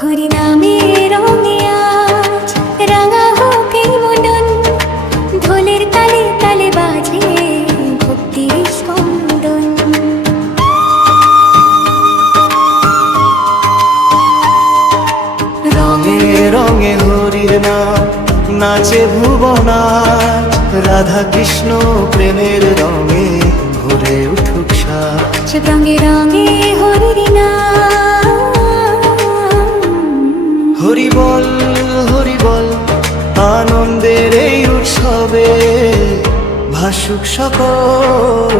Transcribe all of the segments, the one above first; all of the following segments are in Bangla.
হরি নামে রঙে আজ রাঙা হোক এই মনন, ঢোলের তালে তালে বাজে ভক্তির স্পন্দন। রঙে রঙে হরির নাম নাচে ভুবনাথ, রাধা কৃষ্ণ প্রেমের রঙে ভরে উঠুক সাজ। রঙে রঙে হরির নাম, হরি বল হরি বল, আনন্দের এই উৎসবে ভাসুক সকল।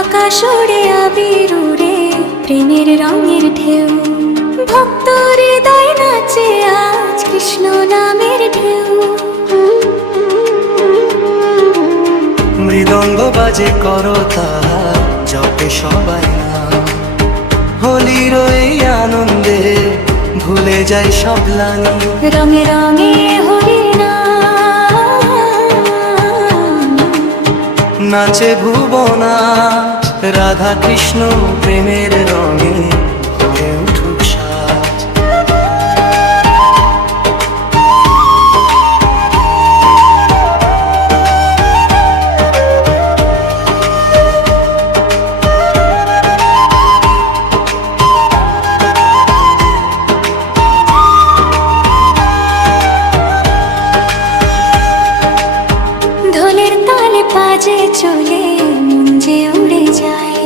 আকাশ ওড়ে আবির উড়ে প্রেমের রঙের ঢেউ, ভক্তর হৃদয় নাচে আজ কৃষ্ণ নামের ঢেউ। মৃদঙ্গ বাজে করতা জপে সবাই নাম, হোলির এই আনন্দে ভুলে যায় সব গ্লানি। রঙে রঙে হরির নাম, নাচে ভুবনাথ, রাধা কৃষ্ণ প্রেমের রঙে ভরে উঠুক সাজ। ঢোলের তালে বাজে চলে মন যে উড়ে যায়,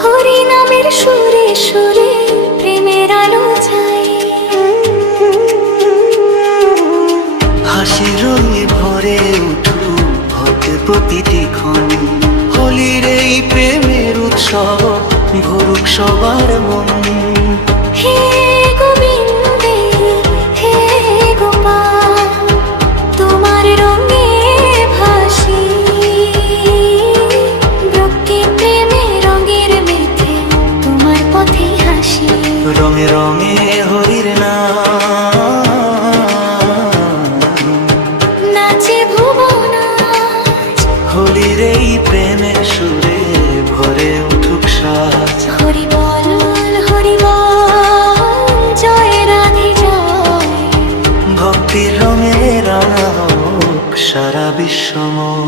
হরি নামের সুরে সুরে প্রেমের আলো যায়। হাসি রঙে ভরে উঠুক ভক্তের প্রতিটি ক্ষণ, হোলির এই প্রেমের উৎসব ভরুক সবার মন। হে গোবিন্দে হে গোপাল, তোমার রঙে ভাসি ব্রকে প্রেমে রঙের মেঘে তোমার পথে হাসি। রঙে রঙে হরির নাম, নাচে ভুবনাথ, হোলির এই প্রেমের সুরে ভরে উঠুক সাজ। হরি বল জয় রাধে জয়। ভক্তির রঙে রাঙা হোক সারা বিশ্বময়।